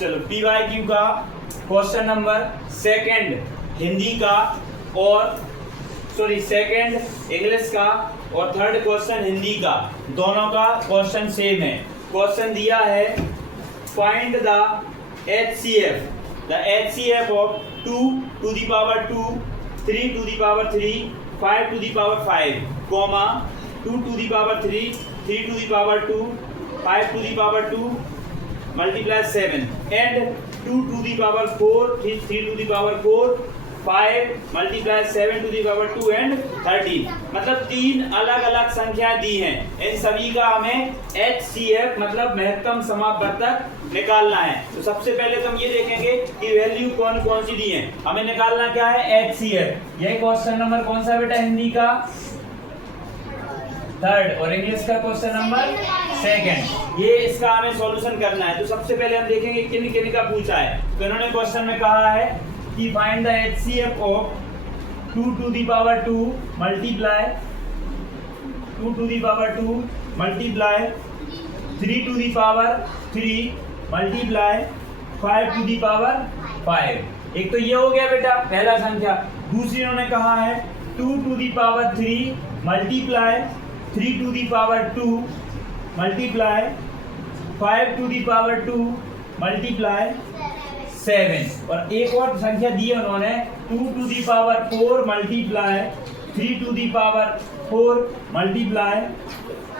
चलो PYQ का question number second Hindi का और सेकंड इंग्लिश का और थर्ड क्वेश्चन हिंदी का, दोनों का क्वेश्चन सेम है। क्वेश्चन दिया है find the HCF of 2 to the power 2, 3 to the power 3, 5 to the power 5, 2 to the power 3, 3 to the power 2, 5 to the power 2 multiply 7 and 2 to the power 4, 3 to the power 4, 5 multiply 7 to the power 2 and 13। मतलब तीन अलग अलग संख्या दी हैं, इन सभी का हमें HCF मतलब महत्तम समापवर्तक निकालना है। तो सबसे पहले तो हम ये देखेंगे कि वैल्यू कौन कौन सी दी हैं। हमें निकालना क्या है HCF। यही क्वेश्चन नंबर कौन सा बेटा, हिंदी का थर्ड और इंग्लिश का क्वेश्चन नंबर सेकंड। ये इसका हमें सॉल्यूशन करना है। तो सबसे पहले हम देखेंगे किन किन का पूछा है। तो इन्होंने क्वेश्चन में कहा है कि find the HCF of 2 to the power 2 multiply 2 to the power 2 multiply 3 to the power 3 multiply 5 to the power 5। एक तो ये हो गया बेटा पहला संख्या। दूसरी इन्होंने कहा है 2 to the power 3 multiply 3 to the power 2 multiply 5 to the power 2 multiply 7। और एक और संख्या दी है उन्होंने 2 to the power 4 multiply 3 to the power 4 multiply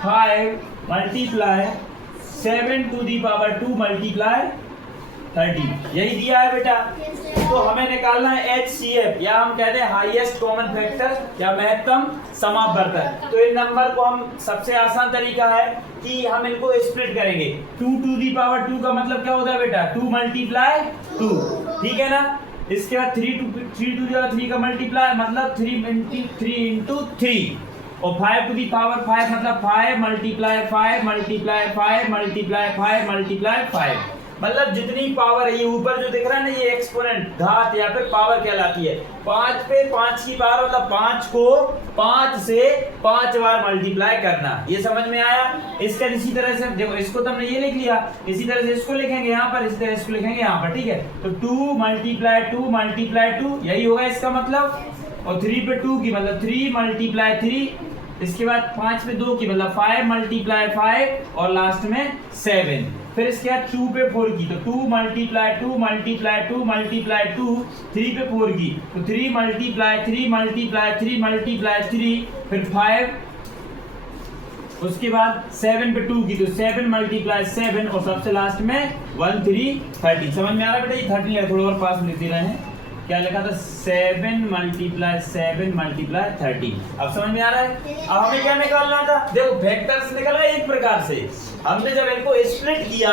5 multiply 7 to the power 2 multiply 30। यही दिया है बेटा। तो हमें निकालना है HCF या हम कहते हैं हाईएस्ट कॉमन फैक्टर या महत्तम समापवर्तक। तो इन नंबर को हम सबसे आसान तरीका है कि हम इनको स्प्लिट करेंगे। 2 to the power 2 का मतलब क्या होता है बेटा, 2 multiply 2, ठीक है ना। इसके बाद 3 to the power 3 का मल्टीप्लाई मतलब 3 into 3 और 5 to the power 5 मतलब 5 multiply 5 multiply 5 multiply 5 multiply 5। मतलब जितनी पावर है, ये ऊपर जो दिख रहा है ना, ये एक्सपोनेंट घात या फिर पावर कहलाती है। 5 पे 5 की पावर मतलब 5 को 5 से 5 बार मल्टीप्लाई करना। ये समझ में आया। इसका इसी तरह से देखो, इसको तो हमने ये लिख लिया, इसी तरह से इसको लिखेंगे यहाँ पर, इसी तरह इसको लिखेंगे यहाँ पर, ठीक है। तो 2 multiply 2 multiply 2 यही होगा इसका मतलब। और 3 पे 2 की मतलब 3 multiply 3। इसके बाद 5 पे 2 की मतलब 5 multiply 5 और लास्ट में 7। फिर इसके बाद 2 पे 4 की तो 2 multiply 2 multiply 2 multiply 2। 3 पे 4 की तो 3 multiply 3 multiply 3 multiply 3। फिर 5, उसके बाद 7 पे 2 की तो 7 multiply 7 और सबसे लास्ट में 1 3 30। समझ में आ रहा है बेटा। ये 30 है, थोड़ा और पास लिख दे रहे हैं। क्या लिखा था, 7 multiply 7 multiply 30। अब समझ में आ रहा है। अब हमें क्या निकालना था, देखो वेक्टर्स निकला एक प्रकार से। हमने जब इनको स्प्लिट किया,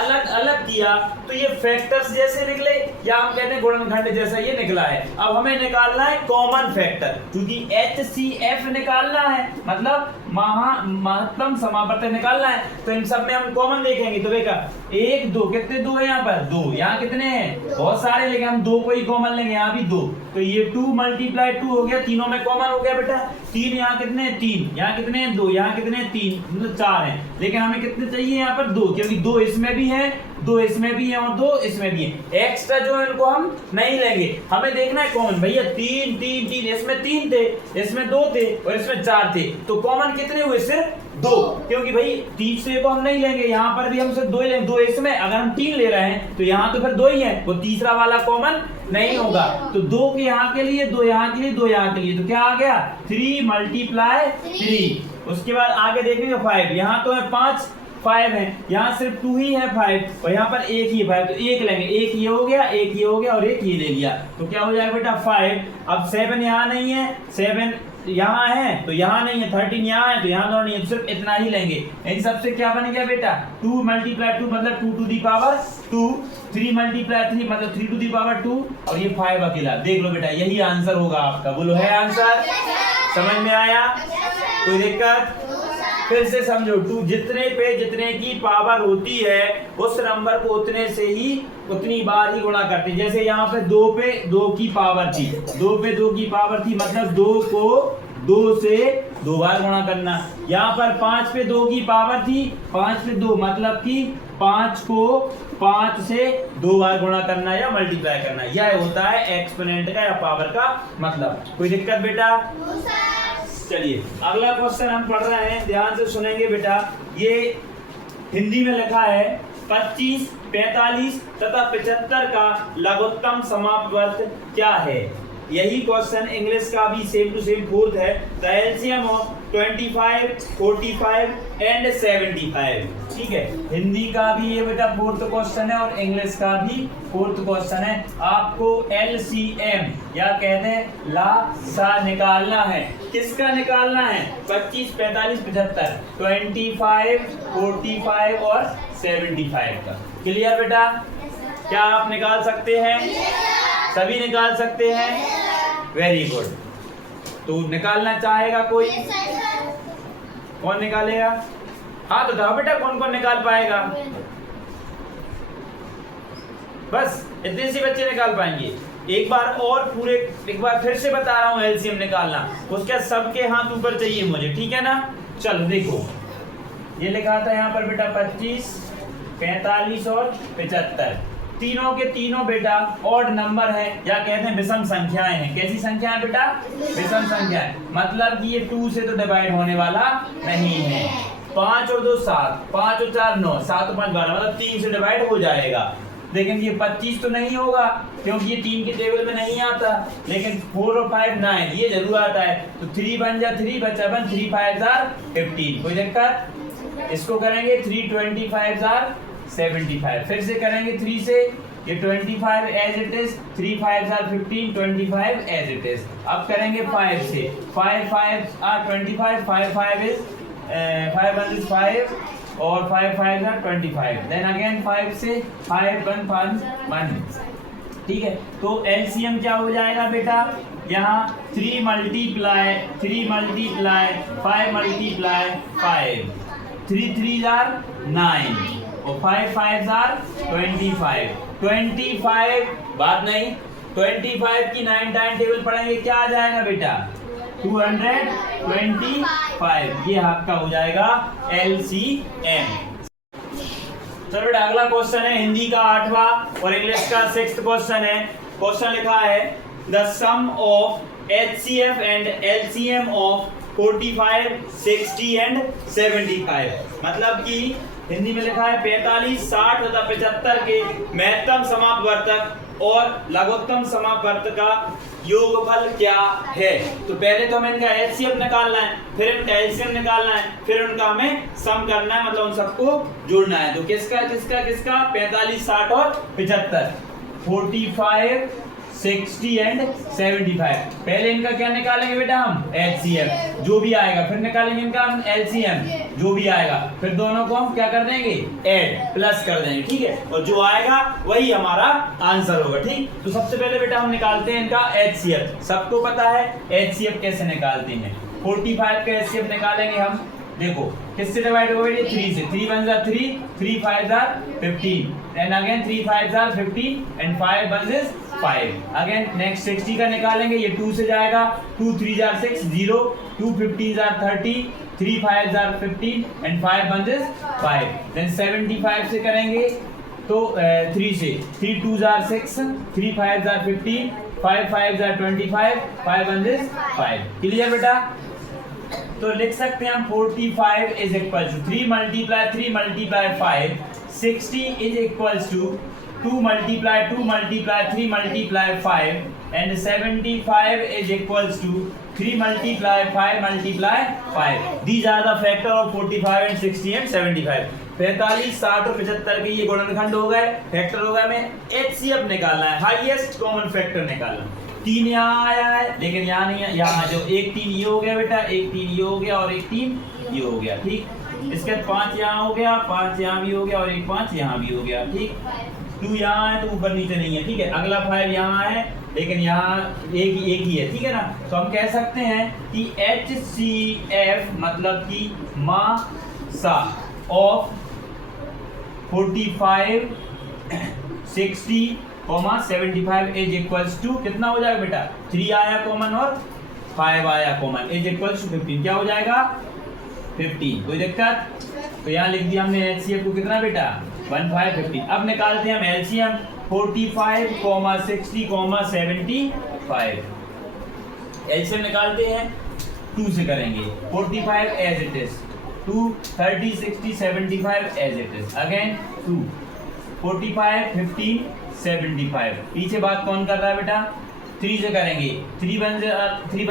अलग अलग किया, तो ये फैक्टर्स जैसे निकले या हम कहते हैं गुणनखंड जैसा ये निकला है। अब हमें निकालना है कॉमन फैक्टर, क्योंकि HCF निकालना है मतलब महत्तम समापवर्तक निकालना है। तो इन सब में हम कॉमन देखेंगे। तो देखा 1 2 कितने 2 है यहाँ पर, 2। यहाँ कितने हैं, बहुत सारे, लेकिन हम 2 को ही कॉमन लेंगे। यहाँ भी 2, तो ये 2 multiply 2 हो गया, तीनों में कॉमन हो गया बेटा। 3 यहाँ कितने हैं, 3। यहाँ कितने हैं, 2। यहाँ कितने हैं, 3, मतलब 4 हैं। लेकिन हमें कितने चाहिए यहाँ पर, 2, क्योंकि 2 इसमें भी है, 2 इसमें भी है और 2 इसमें भी है। एक्स्ट्रा जो है इनको हम नहीं लेंगे। हमें देखना है कॉमन। भैया 3 3 3, इसमें 3 थे, इसमें 2 थे और इसमें 4 थे। तो कॉमन कितने हुए, सिर्फ 2, क्योंकि भाई तीसरे को हम नहीं लेंगे। यहाँ पर भी हम सिर्फ 2 ही लेंगे। 2 इसमें, अगर हम 3 ले रहे हैं तो यहाँ तो फिर 2 ही है, वो तीसरा वाला कॉमन नहीं होगा। तो 2 के यहाँ के लिए, 2 यहाँ के लिए, 2 यहाँ के लिए, तो क्या आ गया, 3 multiply 3। उसके बाद आगे देखेंगे 5। यहाँ तो है 5 है, यहाँ सिर्फ 2 ही है 5 और यहाँ पर 1 ही 5, तो 1 लेंगे। 1 ये हो गया, 1 ये हो गया और 1 ये ले लिया। तो क्या हो जाएगा बेटा 5। अब 7 यहाँ नहीं है, 7 यहाँ है तो यहाँ नहीं है, 13 यहाँ है तो यहाँ दोनों नहीं है, तो सिर्फ इतना ही लेंगे। इन सबसे क्या बन गया बेटा, 2 multiply 2 मतलब 2 to the power 2, 3 multiply 3 मतलब 3 to the power 2 और ये 5 अकेला। देख लो बेटा, यही आंसर होगा आपका। बोलो है आंसर, समझ में आया, कोई दिक्कत? फिर से समझो, 2 जितने पे जितने की पावर होती है उस नंबर को उतने से ही उतनी बार ही गुणा करते हैं। जैसे यहाँ पे 2 पे 2 की पावर थी, 2 पे 2 की पावर थी मतलब 2 को 2 से 2 बार गुणा करना। यहाँ पर 5 पे 2 की पावर थी, 5 पे 2 मतलब कि 5 को 5 से 2 बार गुणा करना या मल्टीप्लाई करना, यह होता है एक्सपोनेंट का या पावर का मतलब। कोई दिक्कत बेटा? चलिए अगला क्वेश्चन हम पढ़ रहे हैं, ध्यान से सुनेंगे बेटा। ये हिंदी में लिखा है 25, 45 तथा 75 का लघुत्तम समापवर्त क्या है। यही क्वेश्चन इंग्लिश का भी सेम टू सेम फोर्थ है। The LCM of 25, 45 and 75। ठीक है, हिंदी का भी ये बेटा फोर्थ क्वेश्चन है और इंग्लिश का भी फोर्थ क्वेश्चन है। आपको एलसीएम या कहते हैं लासा निकालना है। किसका निकालना है? 25, 45, 75, 25, 45 और 75 का। क्लियर बेटा? क्या आप निकाल सकते हैं? सभी निकाल सकते हैं? Very good. तो निकालना चाहेगा कोई? कौन निकालेगा? हाथ उठाओ बेटा, कौन कौन निकाल पाएगा? बस इतने से बच्चे निकाल पाएंगे। एक बार फिर से बता रहा हूँ एलसीएम निकालना, उसके सबके हाथ ऊपर चाहिए मुझे, ठीक है ना? चलो देखो, ये लिखा था यहाँ पर बेटा 25, 45 और 75। तीनों के तीनों बेटा ऑड नंबर है या कहते हैं विषम संख्याएं हैं। कैसी संख्याएं बेटा? विषम संख्याएं। मतलब कि ये 2 से तो डिवाइड होने वाला नहीं है। 5 और 2 7, 5 और 4 9, 7 और 5 12, मतलब 3 से डिवाइड हो जाएगा। लेकिन ये 25 तो नहीं होगा क्योंकि ये 3 के टेबल में नहीं आता। लेकिन 4 और 5 9 ये जरूर आता है। तो 3 बन जा 3 बचा 1, 3 5 15। कोई दिक्कत? इसको करेंगे 3 25 75। फिर से करेंगे 3 से, ये 25 as it is, 3 5 15, 25 as it is. अब करेंगे 5 से, 5 5 25, 5 5 इज 5 1 इज 5 और 5 5 25। देन अगेन 5 से 5 1 5 1। ठीक है, तो एलसीएम क्या हो जाएगा बेटा? यहाँ 3 मल्टीप्लाई 5 मल्टीप्लाई 5, 3 3 9 और 5 5 25। 25 बात नहीं, 25 की 9 टाइम टेबल पढ़ेंगे, क्या आ जाएगा बेटा? 225। ये आपका हो जाएगा एलसीएम। चलो बेटा अगला क्वेश्चन है हिंदी का 8वां और इंग्लिश का 6th क्वेश्चन है। क्वेश्चन लिखा है the sum of HCF and LCM of 45, 60 and 75। मतलब कि हिंदी में लिखा है 45, 60 तथा 75 के महत्तम समापवर्तक और लघुत्तम समापवर्तक का योगफल क्या है। तो पहले तो हमें इनका एचसीएफ निकालना है, फिर इनका एलसीएम निकालना है, फिर उनका हमें सम करना है, मतलब उन सबको जोड़ना है। तो किसका 45, 60 और 75, 45, 60 एंड 75। पहले इनका क्या निकालेंगे बेटा? हम एचसीएफ जो भी आएगा, फिर निकालेंगे इनका हम एलसीएम जो भी आएगा, फिर दोनों को हम क्या कर देंगे? ऐड प्लस कर देंगे। ठीक है, और जो आएगा वही हमारा आंसर होगा। ठीक, तो सबसे पहले बेटा हम निकालते हैं इनका एचसीएफ। सबको पता है एचसीएफ कैसे निकालते हैं। 45 का एचसीएफ निकालेंगे हम। देखो किससे डिवाइड होगा? 3 से। 3 1 3, 3 5 15, and again 3 5 15 and 5 1 is 5। Again next 60 का निकालेंगे, ये 2 से जाएगा, 2 3 6 0, 2 15 30, 3 5 15 एंड 5 1 is 5। देन 75 से करेंगे तो 3 से, 3 2 6, 3 5 15, 5 5 25, 5 1 is 5। क्लियर बेटा? तो लिख सकते हैं हम 45 is equal to 3 multiply 5, 60 is equal to 2 multiply 3 multiply 5 and 75 is equal to 3 multiply 5 multiply 5। These are the factor of 45 and 60 and 75। 45, 60 और 75 के ये गुणनखंड हो गए, फैक्टर हो गए। हमें एचसीएफ निकालना है, हाईएस्ट कॉमन फैक्टर निकालना। 3 यहाँ आया है लेकिन यहाँ नहीं है, यहाँ जो 1 3 ये हो गया बेटा, 1 3 ये हो गया और 1 3 ये हो गया। ठीक, इसके बाद 5 यहाँ हो गया, 5 यहाँ भी हो गया और 1 5 यहाँ भी हो गया। ठीक, 2 यहाँ है तो ऊपर नीचे नहीं है। ठीक है, अगला 5 यहाँ है लेकिन यहाँ एक ही है। ठीक है ना? तो हम कह सकते हैं कि HCF मतलब कि मासा ऑफ 45, 60, 75 इज इक्वल्स टू कितना हो जाएगा बेटा? 3 आया कॉमन और 5 आया कॉमन, इज इक्वल टू 15। क्या हो जाएगा 15। कोई दिक्कत? तो यहाँ लिख दिया हमने एचसीएफ को कितना बेटा 1 5 15। अब निकालते हैं हम एलसीएम 45, 60, 75। एलसीएम निकालते हैं 2 से करेंगे। 45 as it is, 2 30 60 75 as it is, again 2 45 15 75। पीछे बात कौन कर रहा है बेटा 3 से करेंगे। 3 1 3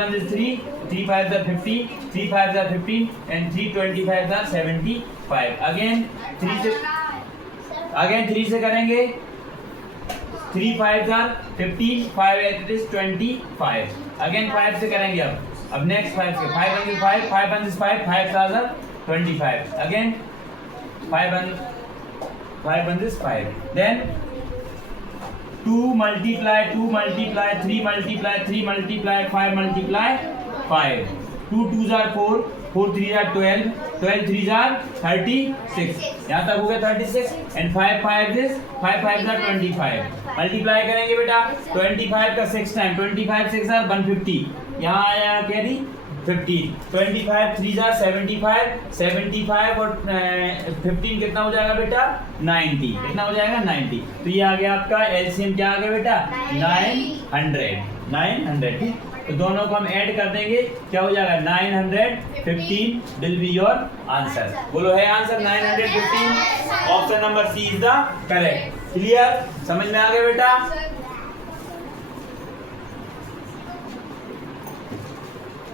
3 5 50, 3 5 15 एंड 3 25 75। अगेन 3 से करेंगे। 3 5 15, 5 8 is 25। अगेन 5 से करेंगे। अब नेक्स्ट 5 से 5 1 5 5 1 5 5 7 25। Again 5 1 is 5। Then 2 multiply 2 multiply 3 multiply 3 multiply 5 multiply 5। 2 2s are 4, 4 3s are 12, 12 3s are 36। यहाँ तक हो गया 36 and 5 5 is 5 5s are 25। Multiply करेंगे बेटा 25 का 6 टाइम, 25 6 are 150। यहाँ आया कैरी 15। 25 3s are 75, 75 और 15 कितना हो जाएगा बेटा 90। कितना हो जाएगा 90। तो ये आ गया आपका एलसीएम। क्या आ गया बेटा 900। ठीक, तो दोनों को हम ऐड कर देंगे। क्या हो जाएगा 915 विल बी योर आंसर। बोलो है answer 915। Option number C is the correct. Clear? समझ में आ गया बेटा?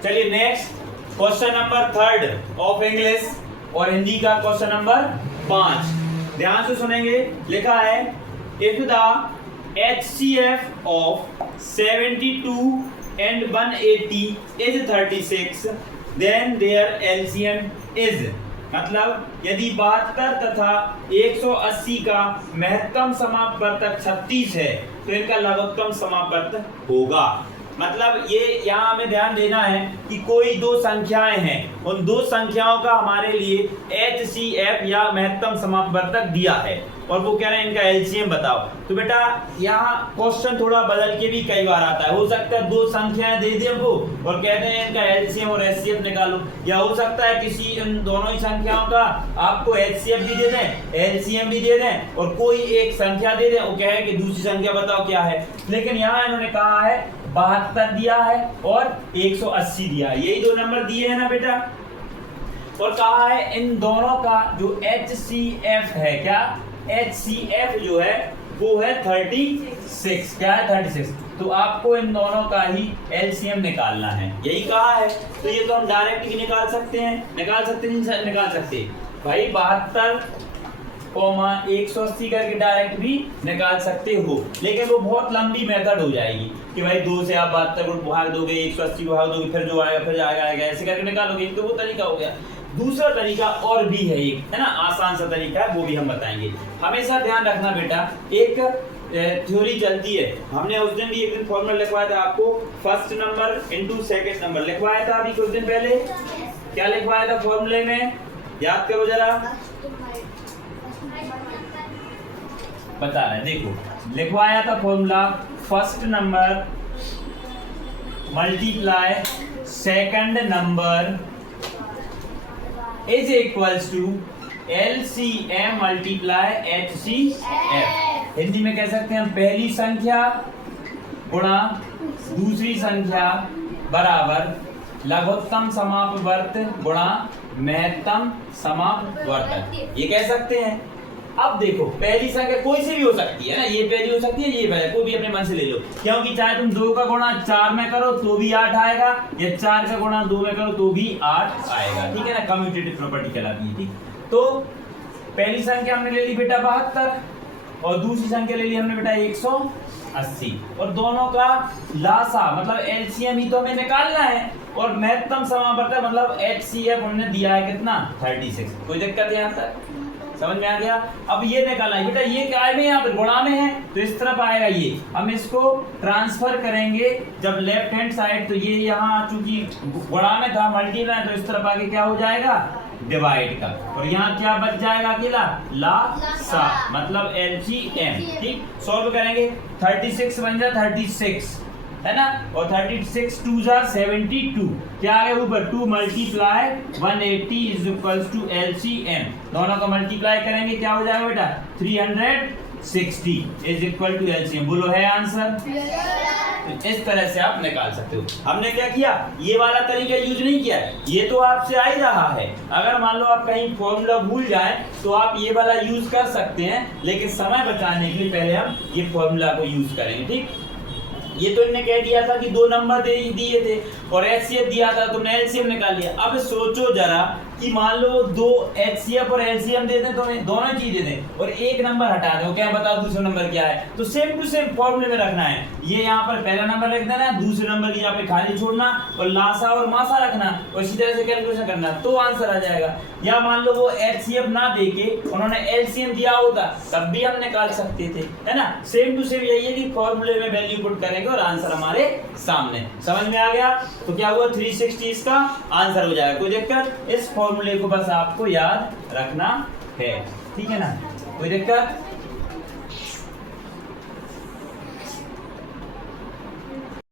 चलिए next question number 3 of English और हिंदी का क्वेश्चन नंबर 5। ध्यान से सुनेंगे। लिखा है if the HCF of 72 and 180 is 36 then their LCM is। मतलब यदि 72 तथा 180 का महत्तम समापवर्तक 36 है तो इनका लघुत्तम समापवर्तक होगा। मतलब ये यहाँ हमें ध्यान देना है कि कोई दो संख्याएं हैं, उन दो संख्याओं का हमारे लिए HCF या महत्तम समापवर्तक दिया है और वो कह रहे हैं इनका एलसीएम बताओ। तो बेटा यहाँ क्वेश्चन थोड़ा बदल के भी कई बार आता है। हो सकता है दो संख्याएं दे दे वो और कहते हैं इनका एलसीएम और एचसीएफ निकालो, या हो सकता है किसी इन दोनों ही संख्याओं का आपको एचसीएफ भी दे दें एलसीएम भी दे दें और कोई एक संख्या दे दें और कहे कि दूसरी संख्या बताओ क्या है। लेकिन यहाँ इन्होंने कहा है 72 दिया है और 180 दिया है, यही दो नंबर दिए हैं ना बेटा। और कहा है इन दोनों का जो HCF है, क्या HCF जो है वो है 36। क्या है 36? तो आपको इन दोनों का ही LCM निकालना है, यही कहा है। तो ये तो हम डायरेक्ट भी निकाल सकते हैं, निकाल सकते भाई 72 180 करके डायरेक्ट भी निकाल सकते हो, लेकिन वो बहुत लंबी मेथड हो जाएगी कि भाई 2 से आप 72 को भाग दोगे, 180 को भाग दोगे, फिर जो आएगा फिर आएगा ऐसे करके निकालोगे। तो वो तरीका हो गया। दूसरा तरीका और भी है एक, है ना, आसान सा तरीका है, वो भी हम बताएंगे। हमेशा ध्यान रखना बेटा, एक थ्योरी चलती है। हमने उस दिन भी एक दिन फॉर्मूला लिखवाया था आपको, first number into second number लिखवाया था अभी कुछ दिन पहले। क्या लिखवाया था फॉर्मूले में, याद करो जरा, बता रहे हैं, देखो लिखवाया था formula first number multiply second number is equals to LCM multiply HCF। Hindi में कह सकते हैं हम पहली संख्या गुणा दूसरी संख्या बराबर लघुत्तम समापवर्त गुणा महत्तम समापवर्तक, ये कह सकते हैं। अब देखो पहली संख्या कोई सी भी हो सकती है ना, ये पहली हो सकती है, ये पहले, कोई भी अपने मन से ले लो, क्योंकि चाहे तुम 2 का गुणा 4 में करो तो भी 8 आएगा, या 4 का गुणा 2 में करो तो भी 8 आएगा, ठीक है ना, कम्यूटेटिव प्रॉपर्टी कहलाती है। ठीक, तो पहली संख्या हमने ले ली बेटा 72 और दूसरी संख्या ले ली हमने बेटा 180 और दोनों का लासा मतलब एलसीएम ही तो हमें निकालना है और महत्तम समापवर्तक मतलब HCF हमने दिया है कितना 36। कोई दिक्कत है यहाँ तक? समझ में आ गया? अब ये निकालना है बेटा, ये क्या है यहाँ पे गुणा में है तो इस तरफ आएगा, ये हम इसको ट्रांसफर करेंगे जब लेफ्ट हैंड साइड, तो ये यहाँ चूंकि गुणा में था मल्टीप्लाई तो इस तरफ आके क्या हो जाएगा डिवाइड का, और यहाँ क्या बच जाएगा अकेला लासा मतलब LCM। ठीक, सॉल्व करेंगे 36 बन जाए 36 है ना, और 36 2 are 72, क्या आ गया ऊपर 2 multiply 180 is equals to LCM, दोनों का मल्टीप्लाई करेंगे क्या हो जाएगा बेटा 360 इज इक्वल टू LCM, बोलो है आंसर। तो इस तरह से आप निकाल सकते हो। हमने क्या किया, ये वाला तरीका यूज नहीं किया, ये तो आपसे आ ही रहा है। अगर मान लो आप कहीं फॉर्मूला भूल जाएं तो आप ये वाला यूज कर सकते हैं, लेकिन समय बचाने के लिए पहले हम ये फॉर्मूला को यूज करेंगे, ठीक। ये तो इन्होंने कह दिया था कि 2 नंबर दे दिए थे और HCF दिया था, तुमने LCM निकाल लिया। अब सोचो जरा कि मान लो 2 HCF और LCM दे दें, तुम्हें दोनों चीज दे दें और एक नंबर हटा दो, क्या बताओ दूसरा नंबर क्या है। तो सेम टू सेम फॉर्मूले में रखना है, ये यहाँ पर पहला नंबर लिख देना, दूसरे नंबर यहाँ पे खाली छोड़ना और लासा और मासा रखना और इसी तरह से कैलकुलेशन करना, तो आंसर आ जाएगा। या मान लो वो HCF ना देके उन्होंने LCM दिया होता तब भी हम निकाल सकते थे, है ना। सेम टू सेम यही है कि फॉर्मूले में वैल्यू पुट करेंगे और आंसर हमारे सामने। समझ में आ गया, तो क्या हुआ 360 इसका आंसर हो जाएगा। कोई दिक्कत, इस फॉर्मूले को बस आपको याद रखना है, ठीक है ना, कोई दिक्कत।